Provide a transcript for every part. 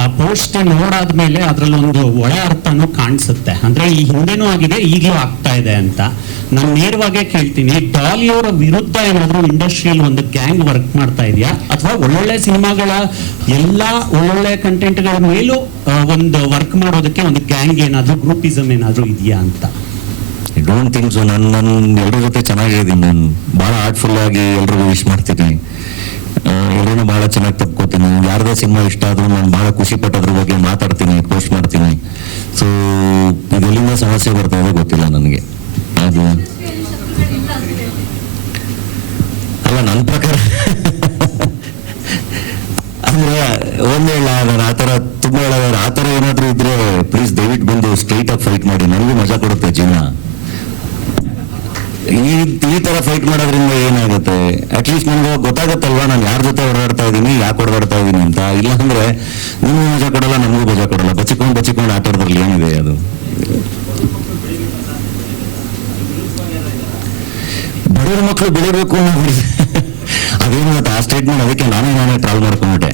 ಆ ಪೋಸ್ಟ್ ನೋಡಾದ್ಮೇಲೆ ಅದ್ರಲ್ಲಿ ಒಂದು ಒಳ ಅರ್ಥನೂ ಕಾಣಿಸುತ್ತೆ. ಅಂದ್ರೆ ಈ ಹಿಂದೆನೂ ಆಗಿದೆ, ಈಗಲೂ ಆಗ್ತಾ ಇದೆ ಅಂತ. ನಾನು ನೇರವಾಗೇ ಕೇಳ್ತೀನಿ, ಡಾಲಿಯವರ ವಿರುದ್ಧ ಏನಾದ್ರು ಇಂಡಸ್ಟ್ರಿಯಲ್ಲಿ ಒಂದು ಗ್ಯಾಂಗ್ ವರ್ಕ್ ಮಾಡ್ತಾ ಇದೆಯಾ, ಅಥವಾ ಒಳ್ಳೊಳ್ಳೆ ಸಿನಿಮಾಗಳ ಎಲ್ಲಾ ಒಳ್ಳೊಳ್ಳೆ ಕಂಟೆಂಟ್ಗಳ ಮೇಲೂ ಒಂದು ವರ್ಕ್ ಮಾಡೋದಕ್ಕೆ ಒಂದು ಗ್ಯಾಂಗ್ ಏನಾದ್ರು, ಗ್ರೂಪಿಸಮ್ ಏನಾದ್ರು ಇದೆಯಾ ಅಂತ? I don't think so. ನಾನು ಎಲ್ಲರ ಜೊತೆ ಚೆನ್ನಾಗಿದ್ದೀನಿ. ನಾನು ಭಾಳ ಹಾರ್ಟ್ಫುಲ್ ಆಗಿ ಎಲ್ರಿಗೂ ವಿಶ್ ಮಾಡ್ತೀನಿ. ಎಲ್ಲರೂ ಭಾಳ ಚೆನ್ನಾಗಿ ತಪ್ಕೋತೀನಿ. ಯಾರದೇ ಸಿನಿಮಾ ಇಷ್ಟ ಆದ್ರೂ ನಾನು ಭಾಳ ಖುಷಿ ಪಟ್ಟು ಅದ್ರ ಬಗ್ಗೆ ಮಾತಾಡ್ತೀನಿ, ಪೋಸ್ಟ್ ಮಾಡ್ತೀನಿ. ಸೊ ಇದೆಲ್ಲಿಂದ ಸಮಸ್ಯೆ ಬರ್ತಾ ಇದೆ ಗೊತ್ತಿಲ್ಲ ನನಗೆ. ಅದು ಅಲ್ಲ, ನನ್ನ ಪ್ರಕಾರ ಅಂದ್ರೆ ಒಂದ್ ಹೇಳ, ನಾನು ಆ ಥರ ತುಂಬ ಹೇಳೋದಾದ್ರೆ, ಆ ಥರ ಏನಾದರೂ ಇದ್ರೆ ಪ್ಲೀಸ್ ದಯವಿಟ್ಟು ಬಂದು ಸ್ಟ್ರೈಟ್ ಆಗಿ ಫೈಟ್ ಮಾಡಿ. ನನಗೂ ಮಜಾ ಕೊಡುತ್ತೆ ಜೀವನ. ಈ ತರ ಫೈಟ್ ಮಾಡೋದ್ರಿಂದ ಏನಾಗುತ್ತೆ? ಅಟ್ಲೀಸ್ಟ್ ನನಗೆ ಗೊತ್ತಾಗತ್ತಲ್ವಾ ನಾನು ಯಾರ ಜೊತೆ ಓಡಾಡ್ತಾ ಇದ್ದೀನಿ, ಯಾಕೆ ಓಡಾಡ್ತಾ ಇದ್ದೀನಿ ಅಂತ. ಇಲ್ಲ ಅಂದ್ರೆ ನಿಮಗೂ ಮಜಾ ಕೊಡಲ್ಲ, ನಮಗೂ ಮಜಾ ಕೊಡಲ್ಲ. ಬಚ್ಚಿಕೊಂಡು ಆಟ ಆಡೋದ್ರಲ್ಲಿ ಏನಿದೆ? ಅದು ಬಡವರ ಮಕ್ಕಳು ಬೆಳಿಬೇಕು ಅದೇನು ಗೊತ್ತಾ, ಆ ಸ್ಟೇಟ್ಮೆಂಟ್ ಅದಕ್ಕೆ ನಾನೇ ಟ್ರಾವೆಲ್ ಮಾಡ್ಕೊಂಡ್ಬಿಟ್ಟೆ.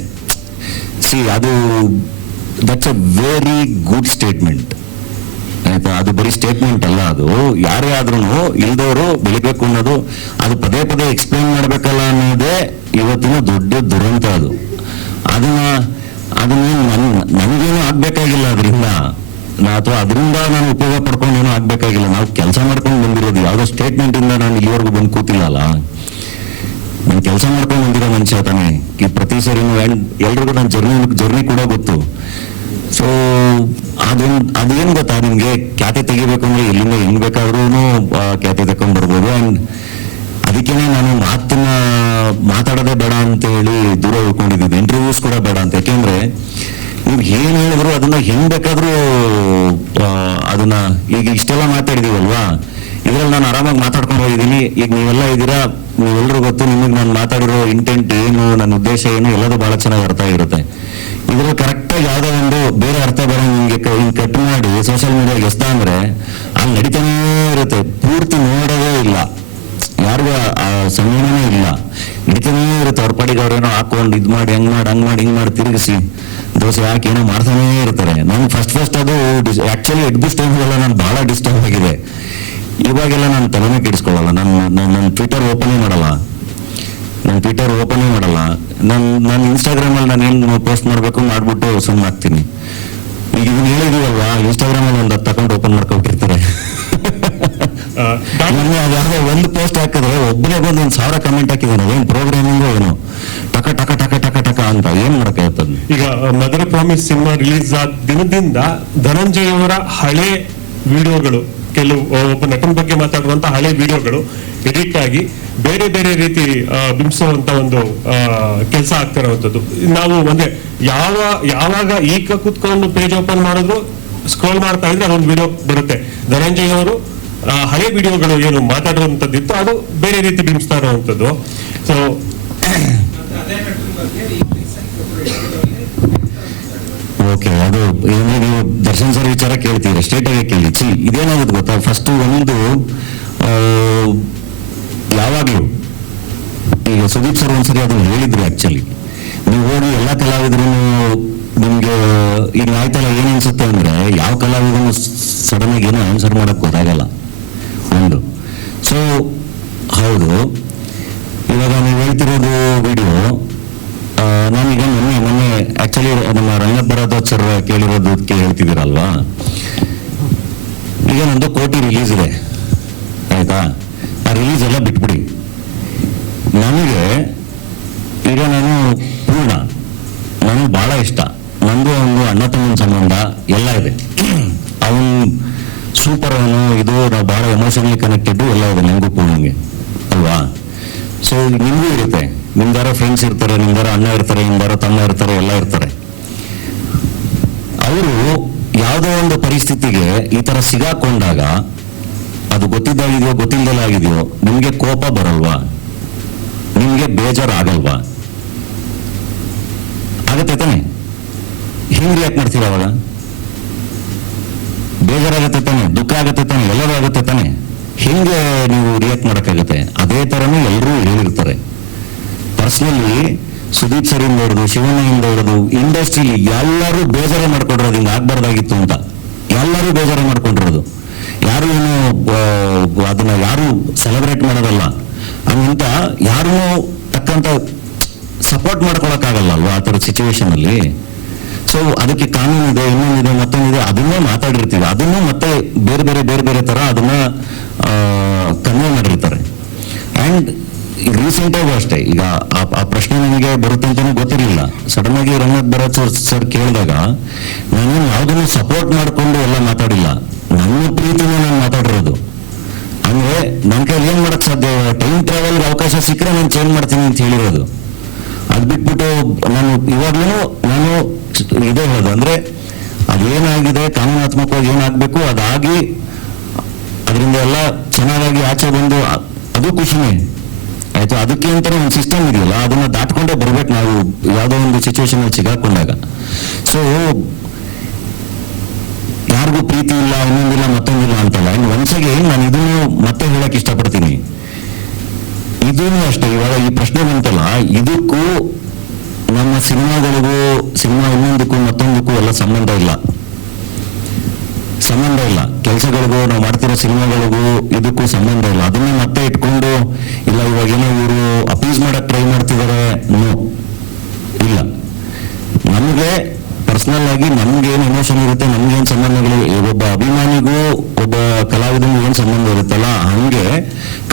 ಅದು that's a very good statement ಆಯ್ತಾ. ಅದು ಬರೀ ಸ್ಟೇಟ್ಮೆಂಟ್ ಅಲ್ಲ, ಅದು ಯಾರೇ ಆದ್ರೂ ಇಲ್ದವರು ಬೆಳಿಬೇಕು ಅನ್ನೋದು, ಅದು ಪದೇ ಪದೇ ಎಕ್ಸ್ಪ್ಲೈನ್ ಮಾಡ್ಬೇಕಲ್ಲ ಅನ್ನೋದೇ ಇವತ್ತಿನ ದೊಡ್ಡ ದುರಂತ. ಅದನ್ನ ನನಗೇನು ಆಗ್ಬೇಕಾಗಿಲ್ಲ ಅದರಿಂದ, ಅಥವಾ ಅದರಿಂದ ನಾನು ಉಪಯೋಗ ಪಡ್ಕೊಂಡೇನೋ ಆಗ್ಬೇಕಾಗಿಲ್ಲ. ನಾವು ಕೆಲಸ ಮಾಡ್ಕೊಂಡು ಬಂದಿರೋದು, ಯಾವುದೋ ಸ್ಟೇಟ್ಮೆಂಟ್ ಇಂದ ನಾನು ಇಲ್ಲಿವರೆಗೂ ಬಂದು ಕೂತಿಲ್ಲ ಅಲ್ಲ. ನಾನು ಕೆಲಸ ಮಾಡ್ಕೊಂಡು ಬಂದಿರೋ ಮನುಷ್ಯ ತಾನೆ. ಈ ಪ್ರತಿ ಸರಿನೂ ಎಲ್ರಿಗೂ ನನ್ನ ಜರ್ನಿ ಕೂಡ ಗೊತ್ತು. ಸೊ ಅದೇನು ಗೊತ್ತಾ ನಿಮ್ಗೆ, ಖ್ಯಾತಿ ತೆಗಿಬೇಕು ಅಂದ್ರೆ ಎಲ್ಲಿಂದ ಹೆಂಗ್ ಬೇಕಾದ್ರೂ ಖ್ಯಾತಿ ತಕೊಂಡ್ ಬರ್ಬೋದು. ಅಂಡ್ ಅದಕ್ಕೇನೆ ನಾನು ಮಾತಾಡೋದೇ ಬೇಡ ಅಂತ ಹೇಳಿ ದೂರ ಉಳ್ಕೊಂಡಿದ್ದೀನಿ. ಇಂಟರ್ವ್ಯೂಸ್ ಕೂಡ ಬೇಡ ಅಂತ. ಯಾಕೆಂದ್ರೆ ನೀವು ಏನ್ ಹೇಳಿದ್ರು ಅದನ್ನ ಹೆಂಗ್ ಬೇಕಾದ್ರೂ ಅದನ್ನ, ಈಗ ಇಷ್ಟೆಲ್ಲ ಮಾತಾಡಿದೀವಲ್ವಾ, ಇದ್ರಲ್ಲಿ ನಾನು ಆರಾಮಾಗಿ ಮಾತಾಡ್ಕೊಂಡು ಹೋಗಿದ್ದೀನಿ. ಈಗ ನೀವೆಲ್ಲ ಇದ್ದೀರಾ, ನೀವೆಲ್ಲರೂ ಗೊತ್ತು, ನಿಮಗೆ ನಾನು ಮಾತಾಡಿರೋ ಇಂಟೆಂಟ್ ಏನು, ನನ್ನ ಉದ್ದೇಶ ಏನು, ಎಲ್ಲದೂ ಬಹಳ ಚೆನ್ನಾಗಿ ಅರ್ಥ ಆಗಿರುತ್ತೆ. ಇದ್ರಲ್ಲಿ ಕರೆಕ್ಟಾಗಿ ಯಾವುದೋ ಒಂದು ಬೇರೆ ಅರ್ಥ ಬರೋ ನಿಮ್ಗೆ ಕಟ್ ಮಾಡಿ ಸೋಷಿಯಲ್ ಮೀಡಿಯಾಗೆ ಎಸ್ತ ಅಂದ್ರೆ ಅಲ್ಲಿ ನಡೀತಾನೇ ಇರುತ್ತೆ. ಪೂರ್ತಿ ನೋಡೋದೇ ಇಲ್ಲ, ಯಾರಿಗೂ ಆ ಸಮಯನೇ ಇಲ್ಲ, ನಡೀತಾನೇ ಇರುತ್ತೆ. ಅವ್ರ ಪಾಡಿಗೆ ಅವ್ರೇನೋ ಹಾಕೊಂಡು ಇದ್ ಮಾಡಿ ಹಂಗ್ ಮಾಡಿ ತಿರುಗಿಸಿ ದೋಸೆ ಹಾಕಿ ಏನೋ ಮಾಡ್ತಾನೇ ಇರ್ತಾರೆ. ನಾನು ಫಸ್ಟ್ ಅದು ಆಕ್ಚುಲಿ ಎಡ್ಬಿಸ್ ಟೈಮ್ಗೆಲ್ಲ ನಾನು ಬಹಳ ಡಿಸ್ಟರ್ಬ್ ಆಗಿದೆ. ಇವಾಗೆಲ್ಲ ನಾನು ತಲೆನೇ ಕೆಡಿಸ್ಕೊಳ್ಳಲ್ಲ. ನನ್ನ ಟ್ವಿಟರ್ ಓಪನೇ ಮಾಡಲ್ಲ. ನಾನು ಇನ್ಸ್ಟಾಗ್ರಾಮಲ್ಲಿ ನಾನೇನು ಪೋಸ್ಟ್ ಮಾಡಬೇಕು ಮಾಡ್ಬಿಟ್ಟು ಸುಮ್ಮನೆ ಆಗ್ತೀನಿ. ಈಗ ಇದನ್ನ ಹೇಳಿದೀವಲ್ವಾ, ಇನ್ಸ್ಟಾಗ್ರಾಮಲ್ಲಿ ಒಂದು ತಗೊಂಡು ಓಪನ್ ಮಾಡ್ಕೊಬಿಟ್ಟಿರ್ತಾರೆ. ಯಾವುದೋ ಒಂದು ಪೋಸ್ಟ್ ಹಾಕಿದ್ರೆ ಒಬ್ಬನೇ ಬಂದು 1000 ಕಮೆಂಟ್ ಹಾಕಿದಾನೆ. ಏನ್ ಪ್ರೋಗ್ರಾಮಿಂಗ್ ಏನು ಟಕ ಟಕ ಟಕ ಟಕ ಟಕ ಅಂತ ಏನ್ ಮಾಡಕ್ಕಾಗತ್ತದ? ಈಗ ಮದರ್ ಪ್ರಾಮಿಸ್ ಸಿನಿಮಾ ರಿಲೀಸ್ ಆದ ದಿನದಿಂದ ಧನಂಜಯ್ ಅವರ ಹಳೆ ವಿಡಿಯೋಗಳು, ಕೆಲವು ಒಬ್ಬ ನಟನ ಬಗ್ಗೆ ಮಾತಾಡುವಂತ ಹಳೆ ವಿಡಿಯೋಗಳು ಎಡಿಟ್ ಆಗಿ ಬೇರೆ ಬೇರೆ ರೀತಿ ಬಿಂಬಿಸುವಂತ ಒಂದು ಕೆಲಸ ಆಗ್ತಾ ಇರುವಂತದ್ದು. ನಾವು ಅಂದ್ರೆ ಯಾವಾಗ ಈಗ ಕುತ್ಕೊಂಡು ಪೇಜ್ ಓಪನ್ ಮಾಡಿದ್ರು ಸ್ಕ್ರೋಲ್ ಮಾಡ್ತಾ ಇದ್ರೆ ಅದೊಂದು ವಿಡಿಯೋ ಬರುತ್ತೆ. ಧನಂಜಯ್ ಅವರು ಹಳೆ ವಿಡಿಯೋಗಳು ಏನು ಮಾತಾಡುವಂತದ್ದಿತ್ತು, ಅದು ಬೇರೆ ರೀತಿ ಬಿಂಬಿಸ್ತಾ ಇರುವಂತದ್ದು. ಸೊ ಓಕೆ, ಅದು ನೀವು ದರ್ಶನ್ ಸರ್ ವಿಚಾರ ಕೇಳ್ತೀರಿ, ಸ್ಟ್ರೇಟ್ ಆಗಿ ಕೇಳಿ. ಇದೇನಾಗುತ್ತೆ ಗೊತ್ತಾ, ಫಸ್ಟ್ ಒಂದು ಯಾವಾಗ್ಲೂ ಈಗ ಸುದೀಪ್ ಸರ್ ಒಂದ್ಸರಿ ಅದನ್ನ ಹೇಳಿದ್ರು. ಆಕ್ಚುಲಿ ನೀವು ಹೋಗಿ ಎಲ್ಲ ಕಲಾವಿದ್ರು ನಿಮ್ಗೆ ಈಗ ಆಯ್ತಲ್ಲ, ಏನ್ ಅನ್ಸುತ್ತೆ ಅಂದ್ರೆ ಯಾವ ಕಲಾವಿದನು ಸಡನ್ ಆಗಿ ಏನೋ ಆನ್ಸರ್ ಮಾಡಕ್ ಗೊತ್ತಾಗಲ್ಲ ಒಂದು. ಸೊ ಹೌದು, ಇವಾಗ ನೀವು ಹೇಳ್ತಿರೋದು ವಿಡಿಯೋ, ನಾನೀಗ ಮೊನ್ನೆ ಆಕ್ಚುಲಿ ನಮ್ಮ ರಂಗತ್ ಭರದ್ವಾಜ್ ಸರ್ ಕೇಳಿರೋದಕ್ಕೆ ಹೇಳ್ತಿದ್ದೀರಲ್ವಾ. ಈಗ ನಂದು ಕೋಟಿ ರಿಲೀಸ್ ಇದೆ ಆಯ್ತಾ. ಆ ರಿಲೀಸ್ ಎಲ್ಲ ಬಿಟ್ಬಿಡಿ. ನನಗೆ ಈಗ ಪೂರ್ಣ ನನಗೆ ಬಹಳ ಇಷ್ಟ. ನಂದು ಒಂದು ಅಣ್ಣ ತಮ್ಮನ ಸಂಬಂಧ ಎಲ್ಲ ಇದೆ. ಅವನು ಸೂಪರ್, ಅವನು ಇದು ನಾವು ಬಹಳ ಎಮೋಷನಲಿ ಕನೆಕ್ಟೆಡ್ ಎಲ್ಲ ಇದೆ ನನಗೂ ಪೂರ್ಣಂಗೆ ಅಲ್ವಾ. ಸೊ ನಿಮಗೂ ಇರುತ್ತೆ, ನಿಮ್ದಾರ ಫ್ರೆಂಡ್ಸ್ ಇರ್ತಾರೆ, ನಿಮ್ದಾರ ಅಣ್ಣ ಇರ್ತಾರೆ, ನಿಮ್ದಾರ ತಮ್ಮ ಇರ್ತಾರೆ, ಎಲ್ಲ ಇರ್ತಾರೆ. ಅವರು ಯಾವುದೋ ಒಂದು ಪರಿಸ್ಥಿತಿಗೆ ಈ ತರ ಸಿಗಾಕೊಂಡಾಗ, ಅದು ಗೊತ್ತಿದ್ದಾಗಿದೆಯೋ ಗೊತ್ತಿಲ್ಲದಲ್ಲ ಆಗಿದೆಯೋ, ನಿಮ್ಗೆ ಕೋಪ ಬರಲ್ವಾ? ನಿಮ್ಗೆ ಬೇಜಾರು ಆಗಲ್ವಾ? ಆಗತ್ತೆ ತಾನೆ? ಹಿಂಗ್ ರಿಯಾಕ್ಟ್ ಮಾಡ್ತೀರ ಅವಾಗ? ಬೇಜಾರಾಗತ್ತೆ ತಾನೆ, ದುಃಖ ಆಗತ್ತೆ ತಾನೆ, ಎಲ್ಲರೂ ಆಗುತ್ತೆ ತಾನೆ. ಹಿಂಗೆ ನೀವು ರಿಯಾಕ್ಟ್ ಮಾಡಕ್ಕಾಗತ್ತೆ. ಅದೇ ತರನೇ ಎಲ್ಲರೂ ಹೇಳಿರ್ತಾರೆ. ಪರ್ಸನಲಿ ಸುದೀಪ್ ಸರಿಂದ ಹಿಡಿದು ಶಿವಣ್ಣಯಿಂದ ಹಿಡಿದು ಇಂಡಸ್ಟ್ರಿಲಿ ಎಲ್ಲರೂ ಬೇಜಾರ ಮಾಡ್ಕೊಂಡಿರೋದು ಹಿಂಗೆ ಆಗ್ಬಾರ್ದಾಗಿತ್ತು ಅಂತ ಎಲ್ಲರೂ ಬೇಜಾರ ಮಾಡ್ಕೊಂಡಿರೋದು. ಯಾರು ಏನು ಅದನ್ನ ಯಾರು ಸೆಲೆಬ್ರೇಟ್ ಮಾಡೋದಲ್ಲ, ಹಂಗಂತ ಯಾರೂ ತಕ್ಕಂತ ಸಪೋರ್ಟ್ ಮಾಡ್ಕೊಳಕ್ಕಾಗಲ್ಲ ಅಲ್ವಾ ಆ ಥರದ ಸಿಚುವೇಶನ್ ಅಲ್ಲಿ. ಸೊ ಅದಕ್ಕೆ ಕಾನೂನಿದೆ, ಇನ್ನೊಂದಿದೆ, ಮತ್ತೊಂದಿದೆ, ಅದನ್ನೇ ಮಾತಾಡಿರ್ತೀವಿ, ಅದನ್ನು ಮತ್ತೆ ಬೇರೆ ಬೇರೆ ಬೇರೆ ಬೇರೆ ತರ ಅದನ್ನ ಕನ್ವೆ ಮಾಡಿರ್ತಾರೆ. ಅಂಡ್ ರೀಸೆಂಟ್ ಆಗೂ ಅಷ್ಟೇ, ಈಗ ಆ ಪ್ರಶ್ನೆ ನನಗೆ ಬರುತ್ತೆ ಅಂತಾನೂ ಗೊತ್ತಿರಲಿಲ್ಲ. ಸಡನ್ ಆಗಿ ರಂಗನಾಥ್ ಭರತ್ ಸರ್ ಕೇಳಿದಾಗ ನಾನು ಯಾವುದನ್ನು ಸಪೋರ್ಟ್ ಮಾಡಿಕೊಂಡು ಎಲ್ಲ ಮಾತಾಡಿಲ್ಲ, ನನ್ನ ಪ್ರೀತಿನ ನಾನು ಮಾತಾಡಿರೋದು. ಅಂದ್ರೆ ನನ್ನ ಕೈಲಿ ಏನ್ ಮಾಡಕ್ ಸಾಧ್ಯ, ಟೈಮ್ ಟ್ರಾವೆಲ್ಗೆ ಅವಕಾಶ ಸಿಕ್ಕರೆ ನಾನು ಚೇಂಜ್ ಮಾಡ್ತೀನಿ ಅಂತ ಹೇಳಿರೋದು. ಅದ್ ಬಿಟ್ಬಿಟ್ಟು ನಾನು ಇವಾಗ್ಲೂ ನಾನು ಇದೇ ಹೇಳೋದು, ಅಂದ್ರೆ ಅದೇನಾಗಿದೆ ಕಾನೂನಾತ್ಮಕವಾಗಿ ಏನಾಗ್ಬೇಕು ಅದಾಗಿ ಅದರಿಂದ ಎಲ್ಲ ಚೆನ್ನಾಗಿ ಆಚೆ ಬಂದು ಅದು ಖುಷಿನೇ ಆಯ್ತು. ಅದಕ್ಕೆ ಅಂತಾನೆ ಒಂದು ಸಿಸ್ಟಮ್ ಇದೆಯಲ್ಲ, ಅದನ್ನ ದಾಟ್ಕೊಂಡೇ ಬರ್ಬೇಕು ನಾವು ಯಾವುದೋ ಒಂದು ಸಿಚುವೇಶನ್ ಅಲ್ಲಿ ಸಿಗಾಕೊಂಡಾಗ. ಸೊ ಯಾರಿಗೂ ಪ್ರೀತಿ ಇಲ್ಲ, ಇನ್ನೊಂದಿಲ್ಲ, ಮತ್ತೊಂದಿಲ್ಲ ಅಂತಲ್ಲ. ಇನ್ನು ಒಂದ್ಸಗೆ ನಾನು ಇದನ್ನು ಮತ್ತೆ ಹೇಳಕ್ ಇಷ್ಟಪಡ್ತೀನಿ, ಇದೂ ಅಷ್ಟೇ. ಇವಾಗ ಈ ಪ್ರಶ್ನೆ ಬಂತಲ್ಲ, ಇದಕ್ಕೂ ನಮ್ಮ ಸಿನಿಮಾಗಳಿಗೂ ಸಿನಿಮಾ ಇನ್ನೊಂದಕ್ಕೂ ಮತ್ತೊಂದಕ್ಕೂ ಎಲ್ಲ ಸಂಬಂಧ ಇಲ್ಲ. ಕೆಲಸಗಳಿಗೂ ನಾವು ಮಾಡ್ತಿರೋ ಸಿನಿಮಾಗಳಿಗೂ ಇದಕ್ಕೂ ಸಂಬಂಧ ಇಲ್ಲ. ಅದನ್ನೇ ಮತ್ತೆ ಇಟ್ಕೊಂಡು ಇಲ್ಲ ಇವಾಗ ಏನೋ ಇವರು ಅಪೀಸ್ ಮಾಡಕ್ ಟ್ರೈ ಮಾಡ್ತಿದ್ದಾರೆ, ಇಲ್ಲ. ನಮಗೆ ಪರ್ಸನಲ್ ಆಗಿ ನಮ್ಗೇನು ಎಮೋಷನ್ ಇರುತ್ತೆ, ನಮ್ಗೇನು ಸಂಬಂಧಗಳು, ಒಬ್ಬ ಅಭಿಮಾನಿಗೂ ಒಬ್ಬ ಕಲಾವಿದನಿಗೂ ಏನು ಸಂಬಂಧ ಇರುತ್ತಲ್ಲ, ಹಂಗೆ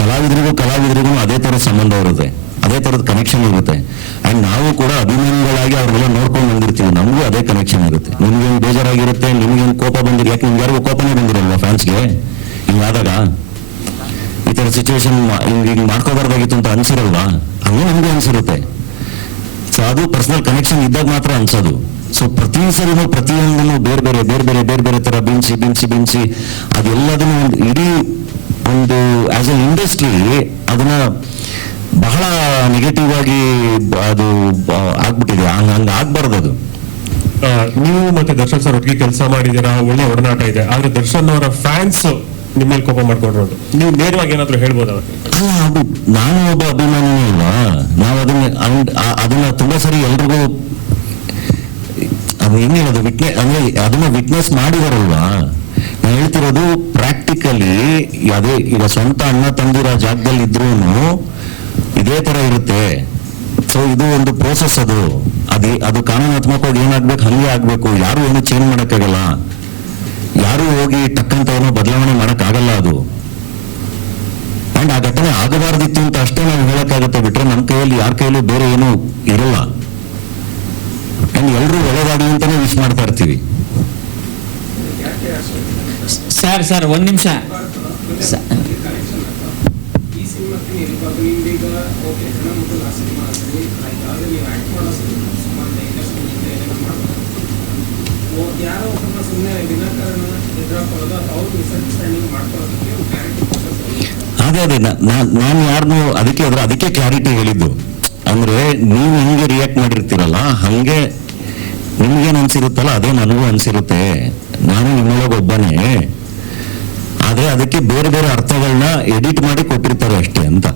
ಕಲಾವಿದರಿಗೂ ಅದೇ ತರ ಸಂಬಂಧ ಇರುತ್ತೆ, ಅದೇ ತರದ ಕನೆಕ್ಷನ್ ಇರುತ್ತೆ. ಅಂಡ್ ನಾವು ಕೂಡ ಅಭಿಮಾನಿಗಳಾಗಿ ಅವ್ರಿಗೆಲ್ಲ ನೋಡ್ಕೊಂಡು ಬಂದಿರ್ತೀವಿ, ನಮಗೂ ಅದೇ ಕನೆಕ್ಷನ್ ಇರುತ್ತೆ. ನಿಮ್ಗೇನು ಬೇಜಾರಾಗಿರುತ್ತೆ, ನಿಮ್ಗೇನು ಕೋಪ ಬಂದಿರಿ, ಯಾಕೆ ನಿಮ್ಗೆ ಯಾರಿಗೂ ಕೋಪನೇ ಬಂದಿರಲ್ವಾ ಫ್ಯಾನ್ಸ್ಗೆ ಹಿಂಗಾದಾಗ? ಈ ತರ ಸಿಚುವೇಶನ್ ಹಿಂಗೆ ಮಾಡ್ಕೋಬಾರ್ದಾಗಿತ್ತು ಅಂತ ಅನ್ಸಿರಲ್ವಾ? ಹಂಗೆ ನಮ್ಗೆ ಅನ್ಸಿರುತ್ತೆ. ಸೊ ಅದು ಪರ್ಸನಲ್ ಕನೆಕ್ಷನ್ ಇದ್ದಾಗ ಮಾತ್ರ ಅನ್ಸೋದು. ಸೊ ಪ್ರತಿ ಸರಿನೂ ಪ್ರತಿಯೊಂದನ್ನು ಬೇರೆ ಬೇರೆ ತರ ಬಿಂಸಿ ಅದೆಲ್ಲದನ್ನು ಇಡೀ ಒಂದು ಆಸ್ ಎ ಇಂಡಸ್ಟ್ರಿ ಅದನ್ನ ಬಹಳ ನೆಗೆಟಿವ್ ಆಗಿ ಅದು ಆಗ್ಬಿಟ್ಟಿದೆ. ಹಂಗ ಆಗ್ಬಾರ್ದು ಅದು. ನೀವು ಮತ್ತೆ ದರ್ಶನ್ ಸರ್ ಒಟ್ಟಿಗೆ ಕೆಲಸ ಮಾಡಿದ್ದೀರಾ, ಒಳ್ಳೆ ಒಡನಾಟ ಇದೆ. ಆದ್ರೆ ದರ್ಶನ್ ಅವರ ಫ್ಯಾನ್ಸ್ ನಿಮ್ಮಲ್ಲಿ ಕೋಪ ಮಾಡ್ಕೊಂಡಿರೋದು, ನೀವು ನೇರವಾಗಿ ಏನಾದ್ರು ಹೇಳ್ಬೋದು ಅವ್ರಿಗೆ? ಅದು ನಾನು ಒಬ್ಬ ಅಭಿಮಾನಿನೇ ಅಲ್ವಾ, ನಾವು ಅದನ್ನ ತುಂಬಾ ಸರಿ ಎಲ್ರಿಗೂ ಅದು ಹೆಂಗೆ ಹೇಳೋದು, ಅಂದ್ರೆ ಅದನ್ನ ವಿಟ್ನೆಸ್ ಮಾಡಿದಾರಲ್ವಾ. ನಾನು ಹೇಳ್ತಿರೋದು ಪ್ರಾಕ್ಟಿಕಲಿ ಅದೇ. ಈಗ ಸ್ವಂತ ಅಣ್ಣ ತಂದಿರೋ ಜಾಗದಲ್ಲಿ ಇದ್ರೂ ಇದೇ ತರ ಇರುತ್ತೆ. ಸೊ ಇದು ಒಂದು ಪ್ರೋಸೆಸ್, ಅದು ಕಾನೂನಾತ್ಮಕವಾಗಿ ಏನಾಗ್ಬೇಕು ಹಂಗೆ ಆಗ್ಬೇಕು. ಯಾರು ಏನು ಚೇಂಜ್ ಮಾಡಕ್ಕಾಗಲ್ಲ, ಯಾರು ಹೋಗಿ ಟಕ್ಕಂತ ಏನೋ ಬದಲಾವಣೆ ಮಾಡಕ್ ಆಗಲ್ಲ ಅದು. ಅಂಡ್ ಆ ಘಟನೆ ಆಗಬಾರ್ದಿತ್ತು ಅಂತ ಅಷ್ಟೇ ನಾವು ಹೇಳಕ್ಕಾಗತ್ತೆ, ಬಿಟ್ರೆ ನಮ್ಮ ಕೈಯಲ್ಲಿ ಯಾರ ಕೈಯಲ್ಲೂ ಬೇರೆ ಏನೂ ಇರಲ್ಲ. ಅಂಡ್ ಎಲ್ರೂ ಒಳ್ಳೆದಾಗಲಿ ಅಂತಾನೆ ವಿಶ್ ಮಾಡ್ತಾ ಇರ್ತೀವಿ. ಸರ್ ಒಂದ್ ನಿಮಿಷ. ಅದೇ ನಾನು ಯಾರನ್ನು ಅದಕ್ಕೆ ಕ್ಲಾರಿಟಿ ಹೇಳಿದ್ದು. ಅಂದ್ರೆ ನೀವು ಹೆಂಗೆ ರಿಯಾಕ್ಟ್ ಮಾಡಿರ್ತೀರಲ್ಲ, ಹಂಗೆ ನಿಮ್ಗೇನು ಅನ್ಸಿರುತ್ತಲ್ಲ ಅದೇ ನನಗೂ ಅನ್ಸಿರುತ್ತೆ. ನಾನು ನಿಮ್ಮೊಳಗೆ ಒಬ್ಬನೇ, ಆದ್ರೆ ಅದಕ್ಕೆ ಬೇರೆ ಬೇರೆ ಅರ್ಥಗಳನ್ನ ಎಡಿಟ್ ಮಾಡಿ ಕೊಟ್ಟಿರ್ತಾರೆ ಅಷ್ಟೇ ಅಂತ.